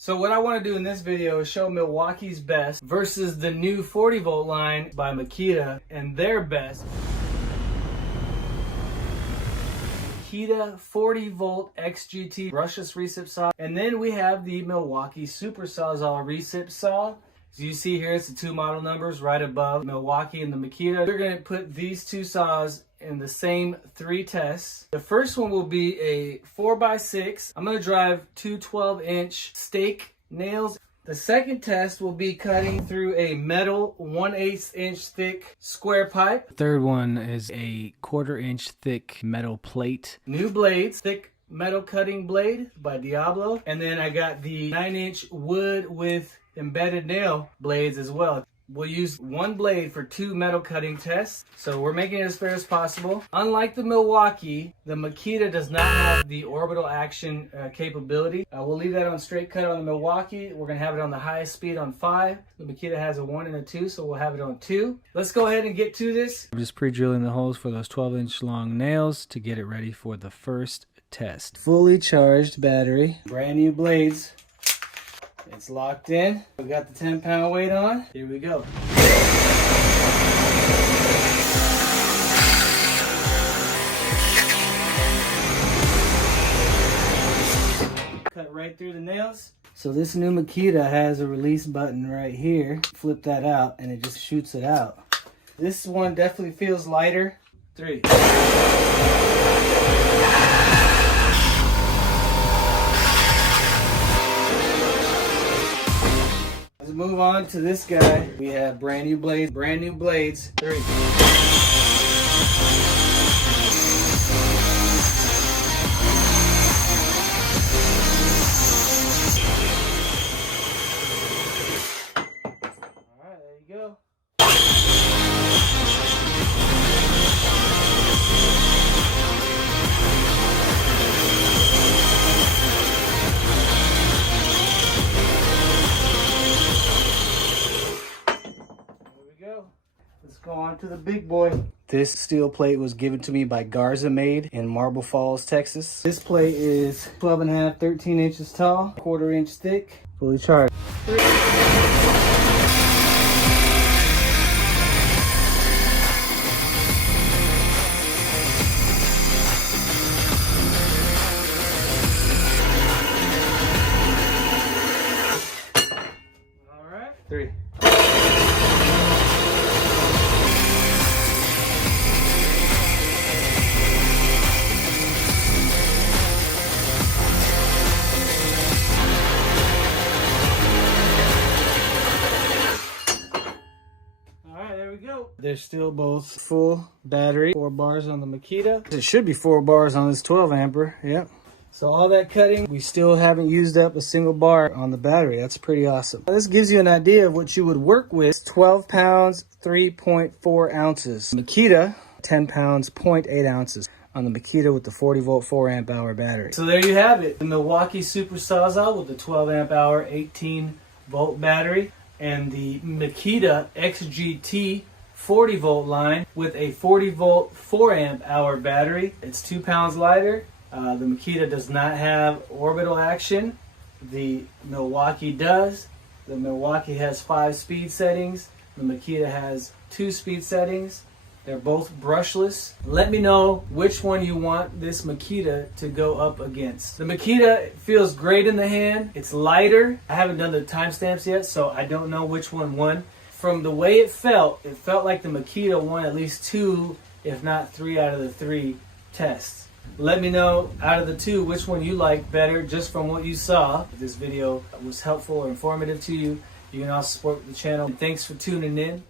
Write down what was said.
So what I want to do in this video is show Milwaukee's best versus the new 40 volt line by Makita and their best. Makita 40 volt XGT Brushless Recip saw. And then we have the Milwaukee Super Sawzall Recip saw. As you see here, it's the two model numbers right above Milwaukee and the Makita. We're going to put these two saws in the same 3 tests. The first one will be a 4x6. I'm going to drive two 12-inch stake nails. The second test will be cutting through a metal 1/8 inch thick square pipe. The third one is a 1/4 inch thick metal plate. New blades, thick metal cutting blade by Diablo. And then I got the 9-inch wood with embedded nail blades as well. We'll use one blade for 2 metal cutting tests, so we're making it as fair as possible. Unlike the Milwaukee, the Makita does not have the orbital action capability. We'll leave that on straight cut on the Milwaukee. We're gonna have it on the highest speed on 5. The Makita has a 1 and a 2, so we'll have it on 2. Let's go ahead and get to this. I'm just pre-drilling the holes for those 12-inch long nails to get it ready for the first test. Fully charged battery, brand new blades. It's locked in. We got the 10-pound weight on. Here we go. Cut right through the nails. So this new Makita has a release button right here. Flip that out and it just shoots it out. This one definitely feels lighter. 3. Move on to this guy. We have brand new blades. 3. All right, there you go. Let's go on to the big boy. This steel plate was given to me by Garza Made in Marble Falls, Texas. This plate is 12.5, 13 inches tall, 1/4 inch thick, fully charged. 3. All right, 3. They're still both full battery, 4 bars on the Makita. It should be 4 bars on this 12 ampere, yep. So all that cutting, we still haven't used up a single bar on the battery. That's pretty awesome. This gives you an idea of what you would work with. 12 pounds, 3.4 ounces. Makita, 10 pounds, 0.8 ounces on the Makita with the 40 volt 4 amp hour battery. So there you have it. The Milwaukee Super Sawzall with the 12 amp hour 18 volt battery and the Makita XGT 40 volt line with a 40 volt 4 amp hour battery. It's 2 pounds lighter. The Makita does not have orbital action. The Milwaukee does. The Milwaukee has 5 speed settings. The Makita has 2 speed settings. They're both brushless. Let me know which one you want this Makita to go up against. The Makita feels great in the hand. It's lighter. I haven't done the timestamps yet, so I don't know which one won. From the way it felt like the Makita won at least 2, if not 3 out of the 3 tests. Let me know out of the 2 which one you like better just from what you saw. If this video was helpful or informative to you, you can also support the channel. And thanks for tuning in.